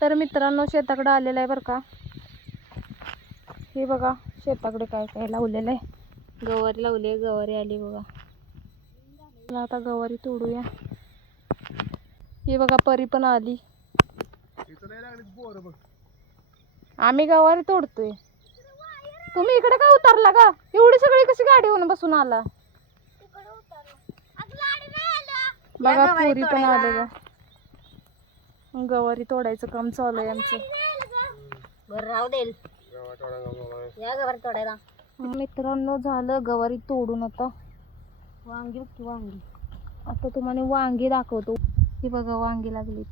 तर मित्रांनो शेताकडे आलेला आहे बरं का. हे बघा शेताकडे काय काय लावलेलं आहे. गवारी लावली आहे, गवारी आली बघा. आता गवारी तोडूया. हे बघा परी पण आली. आम्ही गवारी तोडतोय. तुम्ही इकडे का उतरला का? एवढी सगळी कशी गाडीवरून बसून आला? बघा पुरी पण आले बघा. गवारी तोडायचं काम चालू आहे आमचं. मित्रांनो झालं गवारी तोडून. आता वांगी वांगी आता तुम्हाला वांगी दाखवतो. ही बघा वांगी लागली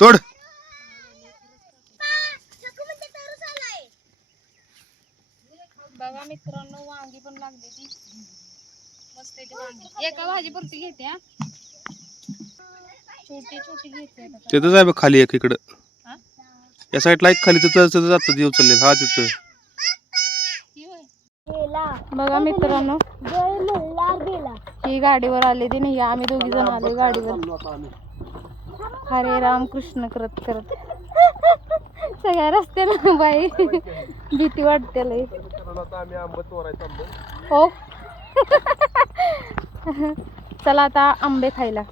तोड. बघा मित्रांनो वांगी पण लागली ती मस्त आहे ती वांगी. एका भाजी पुरती घेते हा. छोटी छोटी घेते. तिथंच आहे बघ खाली एक इकडं. या साईडला एक खाली तिथं जातं जीव चालले. हा तिथं बघा मित्रांनो ही गाडीवर आले ती नाही. आम्ही दोघी जण आलो गाडीवर. हरे राम कृष्ण करत करत सगळ्या रस्त्याला बाई भीती वाटते लई. हो चला आता आंबे खायला.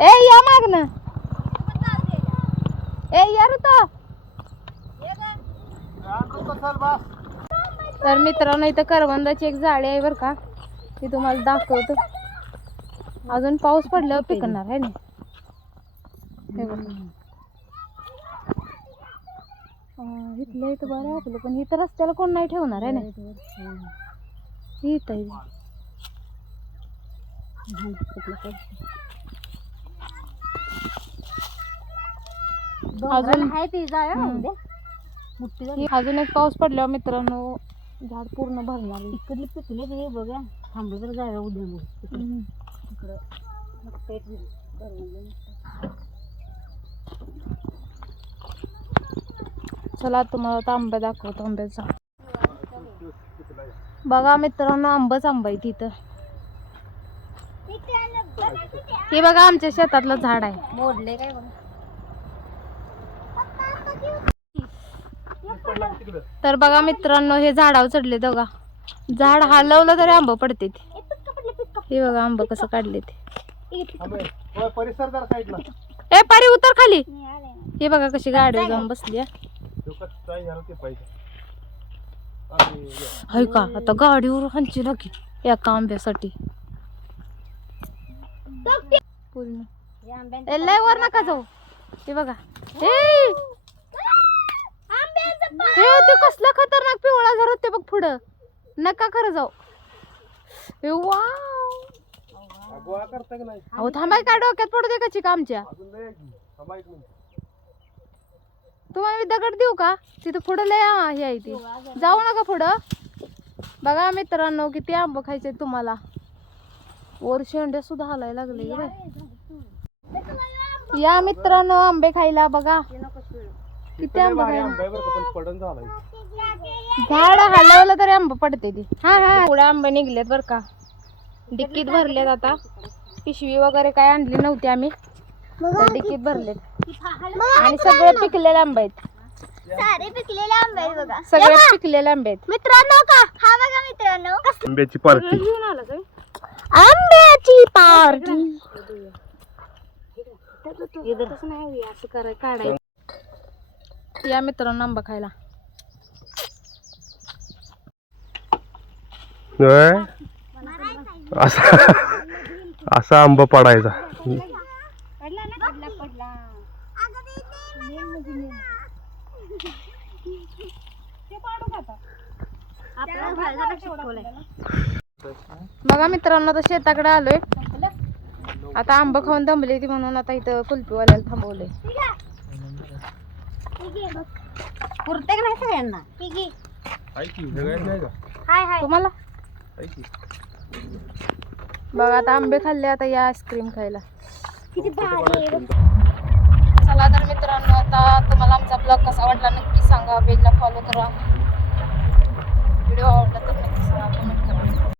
ए या माग ना. ए या ऋता. तर मित्रांनो इथं करवंदाची एक झाडी आहे बर का. ती तुम्हाला दाखवतो. अजून पाऊस पडल्यावर पिकणार आहे ना. हे बघा इथलं इथं बरं आहे आपलं. पण इथं रस्त्याला कोण नाही ठेवणार आहे ना. इथं अजून एक पाऊस पडल्यावर मित्रांनो झाड पूर्ण भरणार. इकडले पिकले ते बघा. थांबलं तर जाऊया उद्या मग चला तुम्हाला आता आंबा दाखवतो. आंब्याचा बघा मित्रांनो आंबाच आंबा आहे तिथं. हे बघा आमच्या शेतातलं झाड आहे. मोडले काय बघा. तर बघा मित्रांनो हे झाडावर चढले बघा. झाड हलवलं तरी आंबा पडते. हे बघा आंबा कसं काढले ते. ए पारी उतर खाली. हे बघा कशी गाडी जाऊन बसली. हाय का आता गाडीवर हंची लागी एका आंब्यासाठी. लय वर नका जाऊ. हे बघा ते कसला खतरनाक पिवळा झाड होते बघ पुढं. नका खरं जाऊ. अहो थांबाय काय डोक्यात पडू दे कशी का आमच्या. तुम्हाला मी दगड देऊ का? तिथं पुढं लय हे आहे ती. जाऊ नका पुढं. बघा मित्रांनो किती आंबा खायचे तुम्हाला. वर शेंड्या सुद्धा हालायला लागले. या मित्रांनो आंबे खायला. बघा किती आंबा झाड हलवलं तरी आंबा पडते ती. हा हा पुढे आंबे निघलेत बर का. डिक्कीत भरलेत. आता पिशवी वगैरे काय आणली नव्हती आम्ही. डिक्कीत भरलेत आणि सगळे पिकलेले आंबे आहेत. सारे पिकलेले आंबे आहेत बघा. सगळे पिकलेले आंबे आहेत मित्रांनो का हा बघा मित्रांनो आंब्याची पार्टी. घेऊन आला काय आंब्याची पार्टी. तसं नाही असं करायचं काढायचं. या मित्रांनो आंबा खायला. असा आंबा पडायचा. बघा मित्रांनो आता शेताकडे आलोय. आता आंबा खाऊन दमले ती म्हणून आता इथं कुल्फीवाल्याला थांबवलंय. पुरते का नाही सगळ्यांना? हाय हाय तुम्हाला बघा आता आंबे खाल्ले. आता या आईस्क्रीम खायला. किती भारी आहे. चला तर मित्रांनो आता तुम्हाला आमचा ब्लॉग कसा वाटला नक्की सांगा. पेजला फॉलो करा. व्हिडिओ आवडला तर नक्की सांगा, कमेंट करा.